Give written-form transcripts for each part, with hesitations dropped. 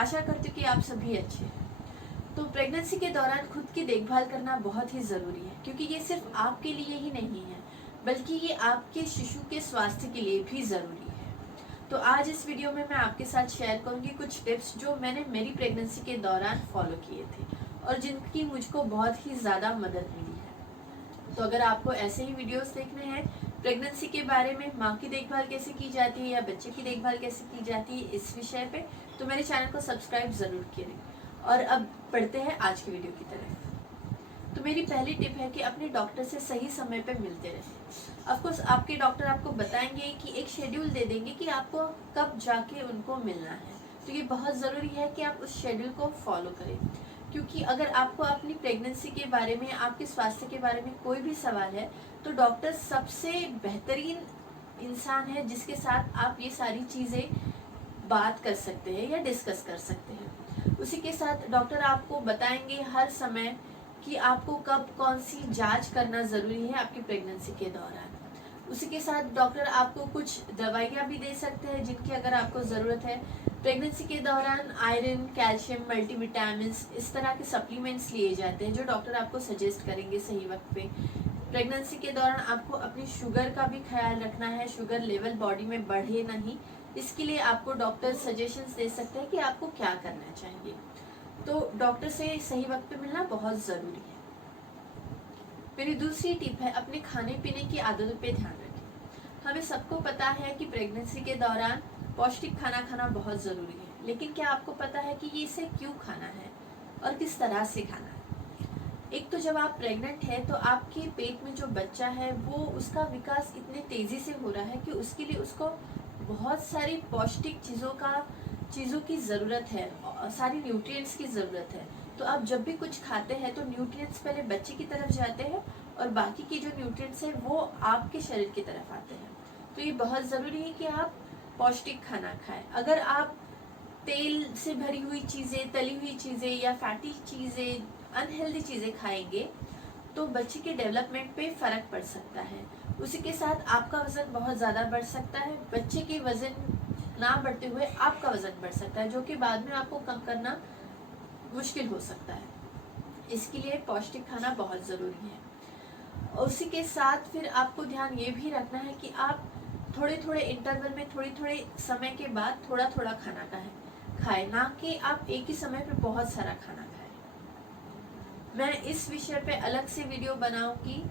आशा करती हूँ कि आप सभी अच्छे हैं। तो प्रेगनेंसी के दौरान खुद की देखभाल करना बहुत ही ज़रूरी है, क्योंकि ये सिर्फ आपके लिए ही नहीं है, बल्कि ये आपके शिशु के स्वास्थ्य के लिए भी ज़रूरी है। तो आज इस वीडियो में मैं आपके साथ शेयर करूंगी कुछ टिप्स जो मैंने मेरी प्रेगनेंसी के दौरान फॉलो किए थे और जिनकी मुझको बहुत ही ज़्यादा मदद मिली है। तो अगर आपको ऐसे ही वीडियोस देखने हैं प्रेगनेंसी के बारे में, माँ की देखभाल कैसे की जाती है या बच्चे की देखभाल कैसे की जाती है इस विषय पे, तो मेरे चैनल को सब्सक्राइब ज़रूर करें। और अब बढ़ते हैं आज की वीडियो की तरफ। तो मेरी पहली टिप है कि अपने डॉक्टर से सही समय पे मिलते रहें। ऑफकोर्स आपके डॉक्टर आपको बताएंगे कि एक शेड्यूल दे देंगे कि आपको कब जाके उनको मिलना है, तो ये बहुत ज़रूरी है कि आप उस शेड्यूल को फॉलो करें, क्योंकि अगर आपको अपनी प्रेगनेंसी के बारे में, आपके स्वास्थ्य के बारे में कोई भी सवाल है, तो डॉक्टर सबसे बेहतरीन इंसान है जिसके साथ आप ये सारी चीज़ें बात कर सकते हैं या डिस्कस कर सकते हैं। उसी के साथ डॉक्टर आपको बताएंगे हर समय कि आपको कब कौन सी जांच करना ज़रूरी है आपकी प्रेगनेंसी के दौरान। उसी के साथ डॉक्टर आपको कुछ दवाइयाँ भी दे सकते हैं जिनकी अगर आपको ज़रूरत है। प्रेगनेंसी के दौरान आयरन, कैल्शियम, मल्टीविटामिन, इस तरह के सप्लीमेंट्स लिए जाते हैं जो डॉक्टर आपको सजेस्ट करेंगे सही वक्त पे। प्रेगनेंसी के दौरान आपको अपनी शुगर का भी ख्याल रखना है, शुगर लेवल बॉडी में बढ़े नहीं, इसके लिए आपको डॉक्टर सजेशंस दे सकते हैं कि आपको क्या करना चाहिए। तो डॉक्टर से सही वक्त पे मिलना बहुत ज़रूरी है। मेरी दूसरी टिप है अपने खाने पीने की आदतों पे ध्यान रखें। हमें सबको पता है कि प्रेगनेंसी के दौरान पौष्टिक खाना खाना बहुत ज़रूरी है, लेकिन क्या आपको पता है कि ये इसे क्यों खाना है और किस तरह से खाना है। एक तो जब आप प्रेग्नेंट है तो आपके पेट में जो बच्चा है वो उसका विकास इतने तेज़ी से हो रहा है कि उसके लिए उसको बहुत सारी पौष्टिक चीज़ों की ज़रूरत है, सारी न्यूट्रिएंट्स की ज़रूरत है। तो आप जब भी कुछ खाते हैं तो न्यूट्रिएंट्स पहले बच्चे की तरफ जाते हैं और बाकी की जो न्यूट्रिएंट्स है वो आपके शरीर की तरफ आते हैं। तो ये बहुत ज़रूरी है कि आप पौष्टिक खाना खाएं। अगर आप तेल से भरी हुई चीज़ें, तली हुई चीज़ें या फैटी चीज़ें, अनहेल्दी चीज़ें खाएंगे तो बच्चे के डेवलपमेंट पे फ़र्क पड़ सकता है। उसी के साथ आपका वज़न बहुत ज़्यादा बढ़ सकता है, बच्चे के वज़न ना बढ़ते हुए आपका वज़न बढ़ सकता है, जो कि बाद में आपको कम करना मुश्किल हो सकता है। इसके लिए पौष्टिक खाना बहुत ज़रूरी है। उसी के साथ फिर आपको ध्यान ये भी रखना है कि आप थोड़े थोड़े इंटरवल में, थोड़े थोड़े समय के बाद थोड़ा थोड़ा खाना खाएं, ना कि आप एक ही समय पे बहुत सारा खाना खाएं। मैं इस विषय पे अलग से वीडियो बनाऊंगी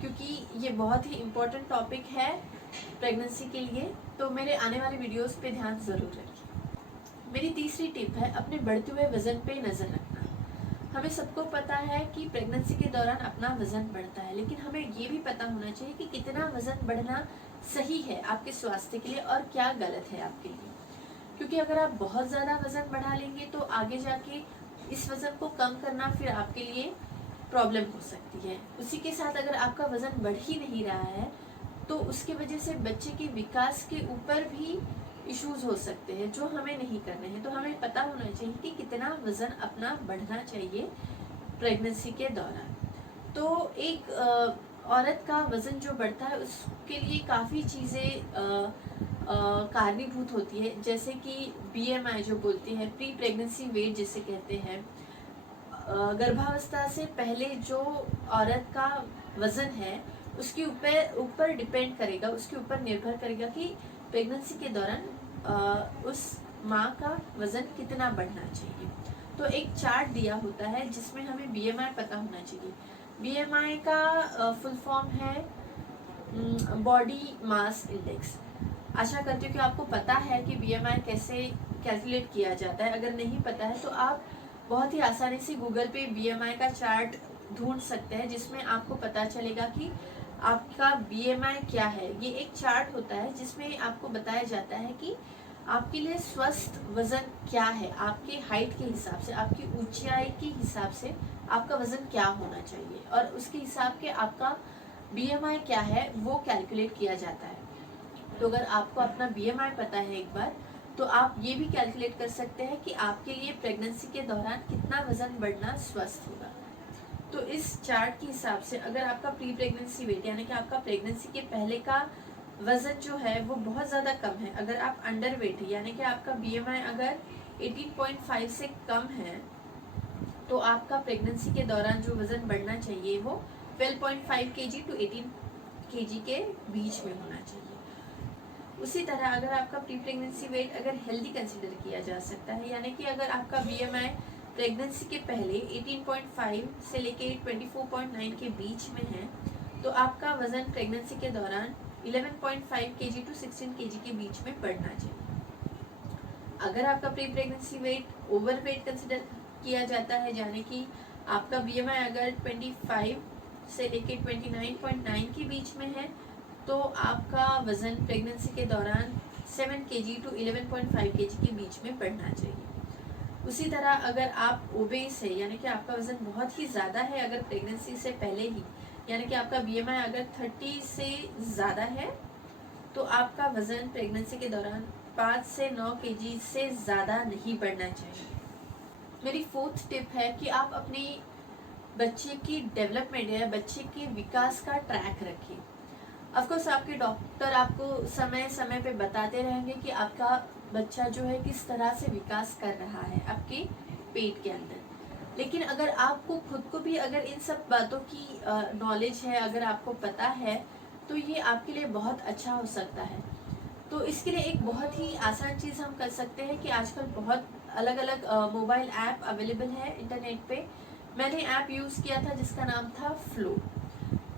क्योंकि ये बहुत ही इम्पोर्टेंट टॉपिक है प्रेगनेंसी के लिए, तो मेरे आने वाले वीडियोस पे ध्यान ज़रूर रखिए। मेरी तीसरी टिप है अपने बढ़ते हुए वज़न पे नज़र रखना। हमें सबको पता है कि प्रेगनेंसी के दौरान अपना वज़न बढ़ता है, लेकिन हमें ये भी पता होना चाहिए कि कितना वज़न बढ़ना सही है आपके स्वास्थ्य के लिए और क्या गलत है आपके लिए। क्योंकि अगर आप बहुत ज़्यादा वज़न बढ़ा लेंगे तो आगे जाके इस वज़न को कम करना फिर आपके लिए प्रॉब्लम हो सकती है। उसी के साथ अगर आपका वज़न बढ़ ही नहीं रहा है तो उसकी वजह से बच्चे के विकास के ऊपर भी इश्यूज हो सकते हैं जो हमें नहीं करने हैं। तो हमें पता होना चाहिए कि कितना वज़न अपना बढ़ना चाहिए प्रेगनेंसी के दौरान। तो एक औरत का वज़न जो बढ़ता है उसके लिए काफ़ी चीज़ें कारणीभूत होती है, जैसे कि BMI जो बोलती है, प्री प्रेगनेंसी वेट जिसे कहते हैं। गर्भावस्था से पहले जो औरत का वज़न है उसके ऊपर डिपेंड करेगा, उसके ऊपर निर्भर करेगा कि प्रेगनेंसी के दौरान उस माँ का वज़न कितना बढ़ना चाहिए। तो एक चार्ट दिया होता है जिसमें हमें BMI पता होना चाहिए। BMI का फुल फॉर्म है बॉडी मास इंडेक्स। आशा करती हूँ कि आपको पता है कि BMI कैसे कैलकुलेट किया जाता है। अगर नहीं पता है तो आप बहुत ही आसानी से गूगल पे BMI का चार्ट ढूंढ सकते हैं, जिसमें आपको पता चलेगा कि आपका BMI क्या है। ये एक चार्ट होता है जिसमें आपको बताया जाता है कि आपके लिए स्वस्थ वज़न क्या है, आपके हाइट के हिसाब से, आपकी ऊंचाई के हिसाब से आपका वज़न क्या होना चाहिए, और उसके हिसाब के आपका BMI क्या है वो कैलकुलेट किया जाता है। तो अगर आपको अपना BMI पता है एक बार, तो आप ये भी कैलकुलेट कर सकते हैं कि आपके लिए प्रेगनेंसी के दौरान कितना वज़न बढ़ना स्वस्थ होगा। तो इस चार्ट के हिसाब से अगर आपका प्री प्रेगनेंसी वेट यानी कि आपका प्रेगनेंसी के पहले का वज़न जो है वो बहुत ज़्यादा कम है, अगर आप अंडर वेट है यानी कि आपका BMI अगर 18.5 से कम है तो आपका प्रेगनेंसी के दौरान जो वज़न बढ़ना चाहिए वो 12.5 kg टू 18 kg के बीच में होना चाहिए। उसी तरह अगर आपका प्री प्रेगनेंसी वेट अगर हेल्दी कंसिडर किया जा सकता है, यानी कि अगर आपका BMI प्रेगनेंसी के पहले 18.5 से लेके 24.9 के बीच में है तो आपका वज़न प्रेगनेंसी के दौरान 11.5 kg टू 16 kg के बीच में बढ़ना चाहिए। अगर आपका pre pregnancy weight over weight consider किया जाता है, यानी कि आपका BMI अगर 25 से लेके 29.9 के बीच में है तो आपका वज़न प्रेगनेंसी के दौरान 7 kg टू 11.5 kg के बीच में बढ़ना चाहिए। उसी तरह अगर आप ओबेस है, यानी कि आपका वज़न बहुत ही ज़्यादा है अगर प्रेगनेंसी से पहले ही, यानी कि आपका BMI अगर 30 से ज़्यादा है तो आपका वज़न प्रेगनेंसी के दौरान 5 से 9 kg से ज़्यादा नहीं बढ़ना चाहिए। मेरी 4th टिप है कि आप अपनी बच्चे की डेवलपमेंट या बच्चे के विकास का ट्रैक रखिए। ऑफकोर्स आपके डॉक्टर आपको समय समय पे बताते रहेंगे कि आपका बच्चा जो है किस तरह से विकास कर रहा है आपके पेट के अंदर, लेकिन अगर आपको खुद को भी अगर इन सब बातों की नॉलेज है, अगर आपको पता है तो ये आपके लिए बहुत अच्छा हो सकता है। तो इसके लिए एक बहुत ही आसान चीज़ हम कर सकते हैं कि आजकल बहुत अलग अलग मोबाइल ऐप अवेलेबल है इंटरनेट पे। मैंने ऐप यूज़ किया था जिसका नाम था फ्लो।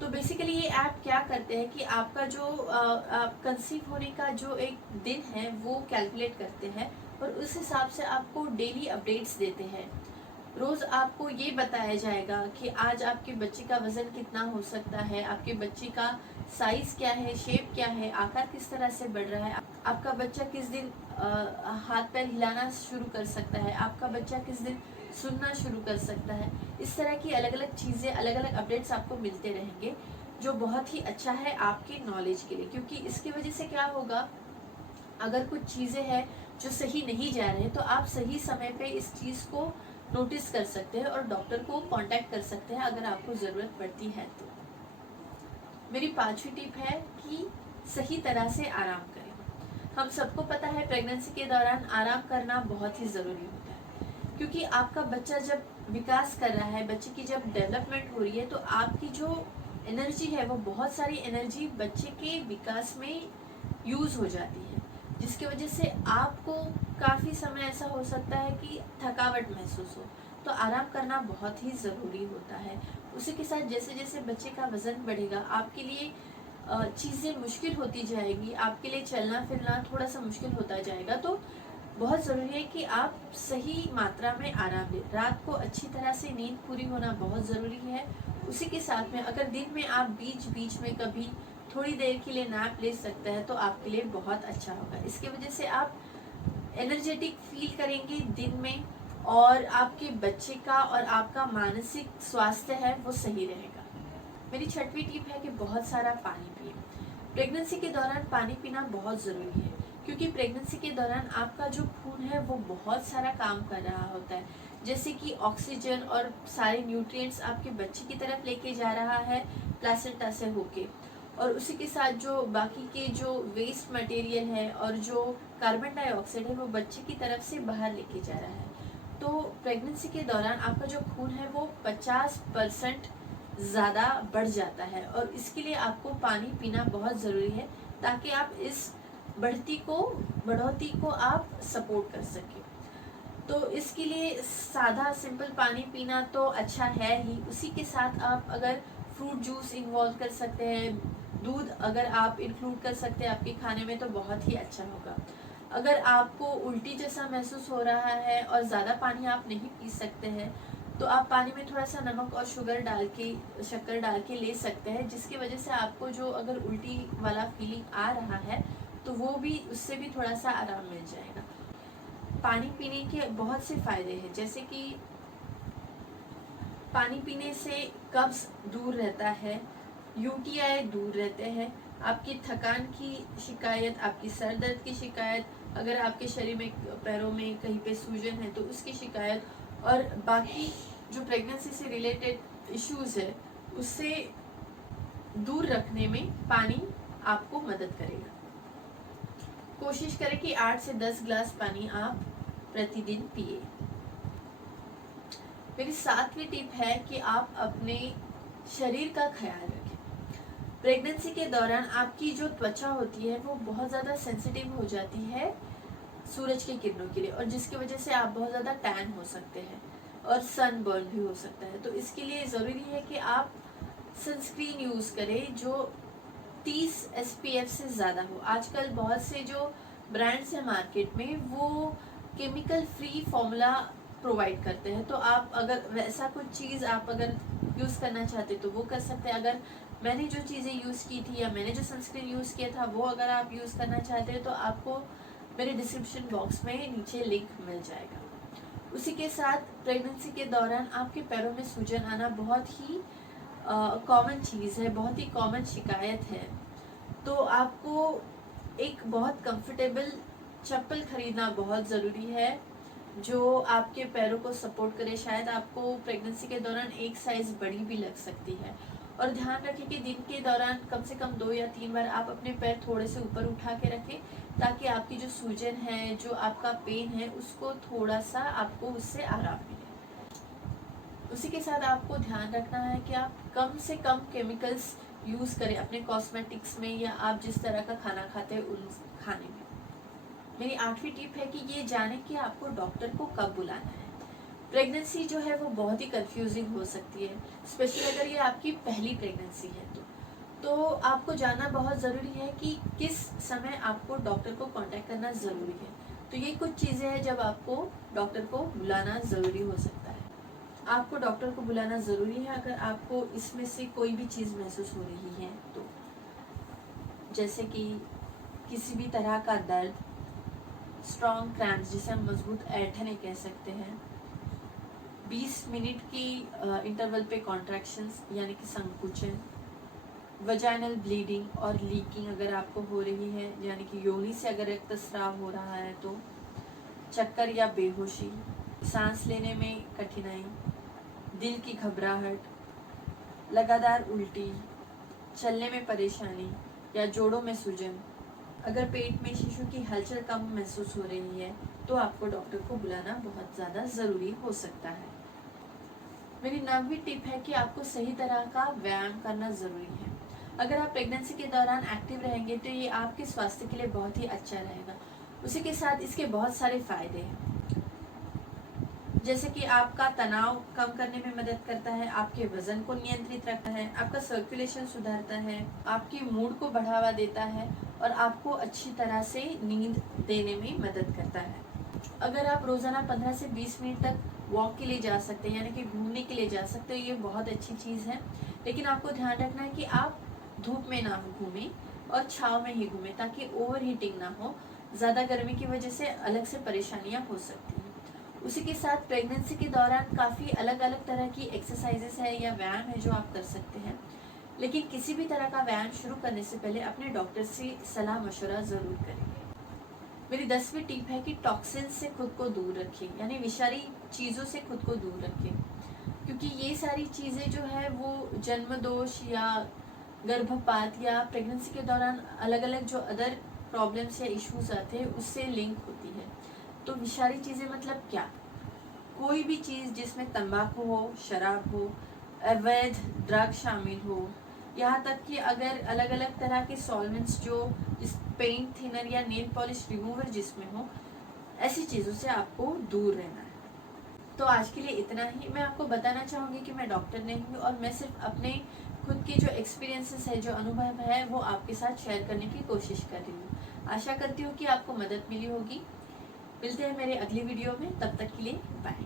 तो बेसिकली ये ऐप क्या करते हैं कि आपका जो कंसीव होने का जो एक दिन है वो कैलकुलेट करते हैं और उस हिसाब से आपको डेली अपडेट्स देते हैं। रोज़ आपको ये बताया जाएगा कि आज आपके बच्चे का वज़न कितना हो सकता है, आपके बच्चे का साइज़ क्या है, शेप क्या है, आकार किस तरह से बढ़ रहा है, आपका बच्चा किस दिन हाथ पैर हिलाना शुरू कर सकता है, आपका बच्चा किस दिन सुनना शुरू कर सकता है। इस तरह की अलग अलग चीज़ें, अलग अलग अपडेट्स आपको मिलते रहेंगे जो बहुत ही अच्छा है आपके नॉलेज के लिए, क्योंकि इसकी वजह से क्या होगा, अगर कुछ चीज़ें हैं जो सही नहीं जा रहे हैं तो आप सही समय पे इस चीज़ को नोटिस कर सकते हैं और डॉक्टर को कांटेक्ट कर सकते हैं अगर आपको ज़रूरत पड़ती है तो। मेरी 5वीं टिप है कि सही तरह से आराम करें। हम सबको पता है प्रेगनेंसी के दौरान आराम करना बहुत ही ज़रूरी होता है, क्योंकि आपका बच्चा जब विकास कर रहा है, बच्चे की जब डेवलपमेंट हो रही है तो आपकी जो एनर्जी है वो बहुत सारी एनर्जी बच्चे के विकास में यूज़ हो जाती है, जिसकी वजह से आपको काफ़ी समय ऐसा हो सकता है कि थकावट महसूस हो। तो आराम करना बहुत ही ज़रूरी होता है। उसी के साथ जैसे जैसे बच्चे का वज़न बढ़ेगा आपके लिए चीज़ें मुश्किल होती जाएगी, आपके लिए चलना फिरना थोड़ा सा मुश्किल होता जाएगा। तो बहुत ज़रूरी है कि आप सही मात्रा में आराम लें। रात को अच्छी तरह से नींद पूरी होना बहुत ज़रूरी है। उसी के साथ में अगर दिन में आप बीच बीच में कभी थोड़ी देर के लिए नैप ले सकते हैं तो आपके लिए बहुत अच्छा होगा। इसके वजह से आप एनर्जेटिक फील करेंगे दिन में और आपके बच्चे का और आपका मानसिक स्वास्थ्य है वो सही रहेगा। मेरी 6वीं टिप है कि बहुत सारा पानी पिए। प्रेगनेंसी के दौरान पानी पीना बहुत ज़रूरी है, क्योंकि प्रेगनेंसी के दौरान आपका जो खून है वो बहुत सारा काम कर रहा होता है, जैसे कि ऑक्सीजन और सारे न्यूट्रिएंट्स आपके बच्चे की तरफ लेके जा रहा है प्लासेंटा से होके, और उसी के साथ जो बाकी के जो वेस्ट मटेरियल है और जो कार्बन डाइऑक्साइड है वो बच्चे की तरफ से बाहर लेके जा रहा है। तो प्रेगनेंसी के दौरान आपका जो खून है वो 50% ज़्यादा बढ़ जाता है और इसके लिए आपको पानी पीना बहुत ज़रूरी है ताकि आप इस बढ़ोतरी को आप सपोर्ट कर सकें। तो इसके लिए सादा सिंपल पानी पीना तो अच्छा है ही, उसी के साथ आप अगर फ्रूट जूस इन्वॉल्व कर सकते हैं, दूध अगर आप इंक्लूड कर सकते हैं आपके खाने में तो बहुत ही अच्छा होगा। अगर आपको उल्टी जैसा महसूस हो रहा है और ज़्यादा पानी आप नहीं पी सकते हैं तो आप पानी में थोड़ा सा नमक और शक्कर डाल के ले सकते हैं, जिसकी वजह से आपको जो अगर उल्टी वाला फीलिंग आ रहा है तो वो भी, उससे भी थोड़ा सा आराम मिल जाएगा। पानी पीने के बहुत से फ़ायदे हैं, जैसे कि पानी पीने से कब्ज़ दूर रहता है, यूटीआई दूर रहते हैं, आपकी थकान की शिकायत, आपकी सर दर्द की शिकायत, अगर आपके शरीर में पैरों में कहीं पे सूजन है तो उसकी शिकायत और बाकी जो प्रेगनेंसी से रिलेटेड इश्यूज़ है उससे दूर रखने में पानी आपको मदद करेगा। कोशिश करें कि 8 से 10 ग्लास पानी आप प्रतिदिन पिए। मेरी 7वीं टिप है कि आप अपने शरीर का ख्याल रखें। प्रेगनेंसी के दौरान आपकी जो त्वचा होती है वो बहुत ज़्यादा सेंसिटिव हो जाती है सूरज की किरणों के लिए, और जिसकी वजह से आप बहुत ज़्यादा टैन हो सकते हैं और सनबर्न भी हो सकता है। तो इसके लिए ज़रूरी है कि आप सनस्क्रीन यूज़ करें जो 30 SPF से ज़्यादा हो। आजकल बहुत से जो ब्रांड्स हैं मार्केट में वो केमिकल फ्री फॉर्मूला प्रोवाइड करते हैं, तो आप अगर वैसा कुछ चीज़ आप अगर यूज़ करना चाहते तो वो कर सकते हैं। अगर मैंने जो चीज़ें यूज़ की थी या मैंने जो सनस्क्रीन यूज़ किया था वो अगर आप यूज़ करना चाहते हैं तो आपको मेरे डिस्क्रिप्शन बॉक्स में नीचे लिंक मिल जाएगा। उसी के साथ प्रेगनेंसी के दौरान आपके पैरों में सूजन आना बहुत ही कॉमन चीज़ है, बहुत ही कॉमन शिकायत है। तो आपको एक बहुत कंफर्टेबल चप्पल खरीदना बहुत ज़रूरी है जो आपके पैरों को सपोर्ट करे। शायद आपको प्रेगनेंसी के दौरान एक साइज़ बड़ी भी लग सकती है। और ध्यान रखें कि दिन के दौरान कम से कम 2 या 3 बार आप अपने पैर थोड़े से ऊपर उठा के रखें, ताकि आपकी जो सूजन है, जो आपका पेन है, उसको थोड़ा सा आपको उससे आराम मिले। उसी के साथ आपको ध्यान रखना है कि आप कम से कम केमिकल्स यूज़ करें अपने कॉस्मेटिक्स में या आप जिस तरह का खाना खाते हैं उन खाने में। मेरी 8वीं टिप है कि ये जाने कि आपको डॉक्टर को कब बुलाना है। प्रेगनेंसी जो है वो बहुत ही कंफ्यूजिंग हो सकती है, स्पेशली अगर ये आपकी पहली प्रेगनेंसी है तो आपको जानना बहुत ज़रूरी है कि किस समय आपको डॉक्टर को कांटेक्ट करना ज़रूरी है। तो ये कुछ चीज़ें हैं जब आपको डॉक्टर को बुलाना ज़रूरी हो सकता है। आपको डॉक्टर को बुलाना ज़रूरी है अगर आपको इसमें से कोई भी चीज़ महसूस हो रही है तो, जैसे कि किसी भी तरह का दर्द, स्ट्रॉन्ग क्रैम्प्स जिसे हम मजबूत ऐंठने कह सकते हैं, 20 मिनट की इंटरवल पे कॉन्ट्रैक्शंस यानी कि संकुचन, वजाइनल ब्लीडिंग और लीकिंग अगर आपको हो रही है यानी कि योनि से अगर रक्तस्राव हो रहा है तो, चक्कर या बेहोशी, सांस लेने में कठिनाई, दिल की घबराहट, लगातार उल्टी, चलने में परेशानी या जोड़ों में सूजन, अगर पेट में शिशु की हलचल कम महसूस हो रही है तो आपको डॉक्टर को बुलाना बहुत ज़्यादा ज़रूरी हो सकता है। मेरी 9वीं टिप है कि आपको सही तरह का व्यायाम करना ज़रूरी है। अगर आप प्रेगनेंसी के दौरान एक्टिव रहेंगे तो ये आपके स्वास्थ्य के लिए बहुत ही अच्छा रहेगा। उसी के साथ इसके बहुत सारे फ़ायदे हैं, जैसे कि आपका तनाव कम करने में मदद करता है, आपके वजन को नियंत्रित रखता है, आपका सर्कुलेशन सुधारता है, आपकी मूड को बढ़ावा देता है और आपको अच्छी तरह से नींद देने में मदद करता है। अगर आप रोज़ाना 15 से 20 मिनट तक वॉक के लिए जा सकते हैं यानी कि घूमने के लिए जा सकते हो, ये बहुत अच्छी चीज़ है। लेकिन आपको ध्यान रखना है कि आप धूप में ना घूमें और छाँव में ही घूमें, ताकि ओवर हीटिंग ना हो। ज़्यादा गर्मी की वजह से अलग से परेशानियाँ हो सकती हैं। उसी के साथ प्रेगनेंसी के दौरान काफ़ी अलग अलग तरह की एक्सरसाइजेस है या व्यायाम है जो आप कर सकते हैं, लेकिन किसी भी तरह का व्यायाम शुरू करने से पहले अपने डॉक्टर से सलाह मशवरा ज़रूर करें। मेरी 10वीं टिप है कि टॉक्सिन से खुद को दूर रखें, यानी विषारी चीज़ों से खुद को दूर रखें, क्योंकि ये सारी चीज़ें जो है वो जन्मदोष या गर्भपात या प्रेगनेंसी के दौरान अलग अलग जो अदर प्रॉब्लम्स या इश्यूज आते हैं उससे लिंक होती है। तो विषारी चीज़ें मतलब क्या? कोई भी चीज़ जिसमें तंबाकू हो, शराब हो, अवैध ड्रग शामिल हो, यहाँ तक कि अगर अलग अलग तरह के सॉल्वेंट्स जो पेंट थिनर या नेल पॉलिश रिमूवर जिसमें हो, ऐसी चीज़ों से आपको दूर रहना है। तो आज के लिए इतना ही। मैं आपको बताना चाहूँगी कि मैं डॉक्टर नहीं हूँ और मैं सिर्फ अपने खुद के जो एक्सपीरियंसेस है, जो अनुभव है, वो आपके साथ शेयर करने की कोशिश कर रही हूँ। आशा करती हूँ कि आपको मदद मिली होगी। मिलते हैं मेरे अगली वीडियो में, तब तक के लिए बाय।